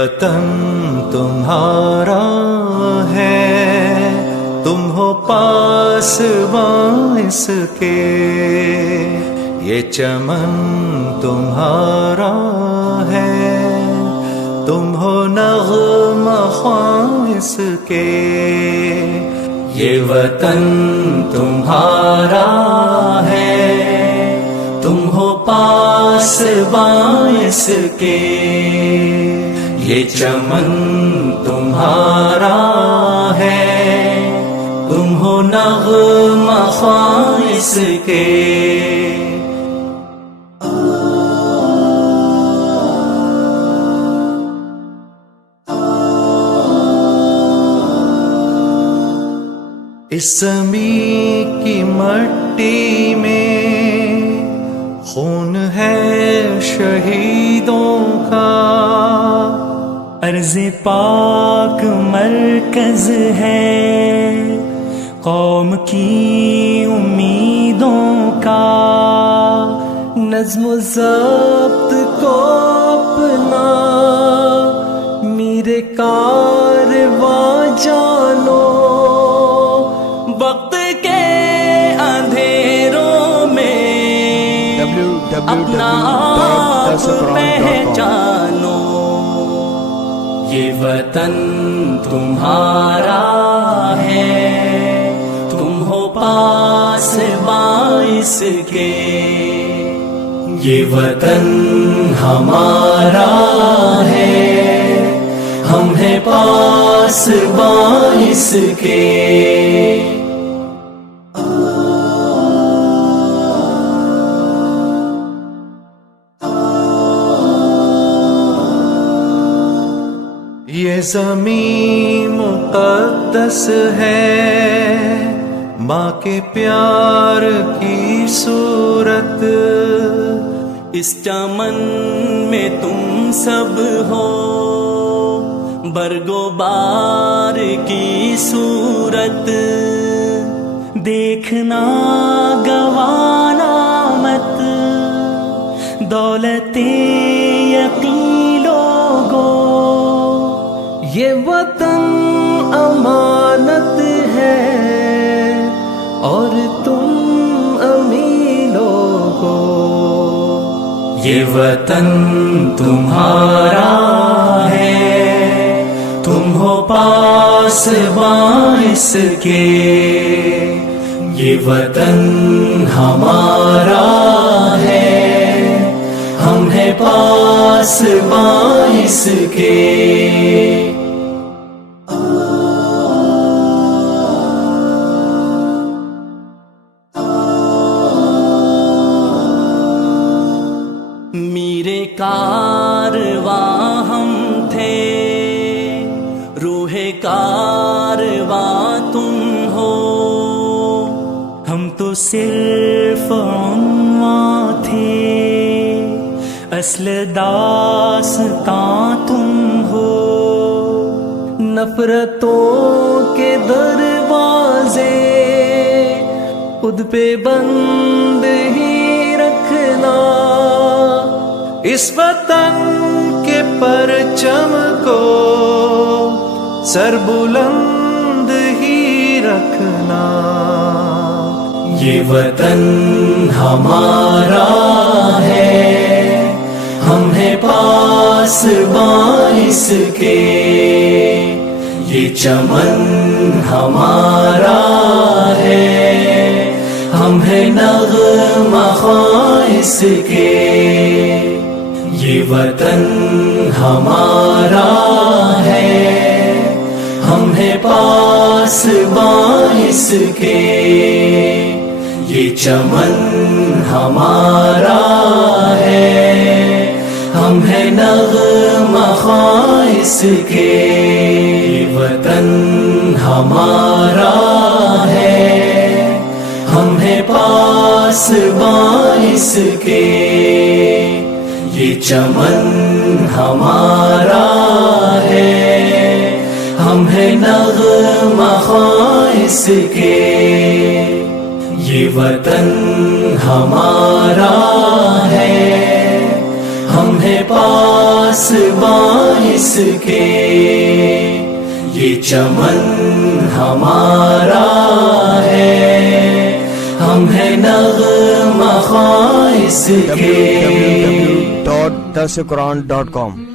وطن تمہارا ہے، تم ہو پاسباں اس کے، یہ چمن تمہارا ہے، تم ہو نغمہ خواں اس کے، یہ وطن تمہارا ہے، تم ہو پاسباں اس کے، یہ چمن تمہارا ہے، تم ہو نغمہ خواں اس کے۔ اس زمین کی مٹی میں خون ہے شہیدوں کا، عرض پاک مرکز ہے قوم کی امیدوں کا، نظم و ضبط کو اپنا میرے کارواں جانو، وقت کے اندھیروں میں اپنا آپ پہچانو، یہ وطن تمہارا ہے، تم ہو پاسباں اس کے، یہ وطن ہمارا ہے، ہم ہیں پاسباں اس کے۔ یہ زمین مقدس ہے، ماں کے پیار کی صورت، اس چمن میں تم سب ہو برگ و بار کی صورت، دیکھنا گوانا مت دولت یقین لوگو، یہ وطن امانت ہے اور تم امیروں کو، یہ وطن تمہارا ہے، تم ہو پاسباں اس کے، یہ وطن ہمارا ہے، ہم ہیں پاسباں اس کے۔ میرے کارواں ہم تھے، روح کارواں تم ہو، ہم تو صرف عنواں تھے، اصل داستاں تم ہو، نفرتوں کے دروازے خود پہ بند ہی رکھنا، اس وطن کے پرچم کو سر بلند ہی رکھنا، یہ وطن ہمارا ہے، ہم ہیں پاسباں اس کے، یہ چمن ہمارا ہے، ہم ہیں نغمہ خواں اس کے، یہ وطن ہمارا ہے، ہم ہیں پاسباں اس کے، یہ چمن ہمارا ہے، ہم ہیں نغمہ خواں اس کے، یہ وطن ہمارا ہے، ہم ہیں پاسباں اس کے، یہ چمن ہمارا ہے، ہم ہیں نغمہ خواں اس کے، یہ وطن ہمارا ہے، ہم ہیں پاس باعث کے، یہ چمن ہمارا ہے، ہم ہیں نغمہ خواہ اس کے۔ www.darsequran.com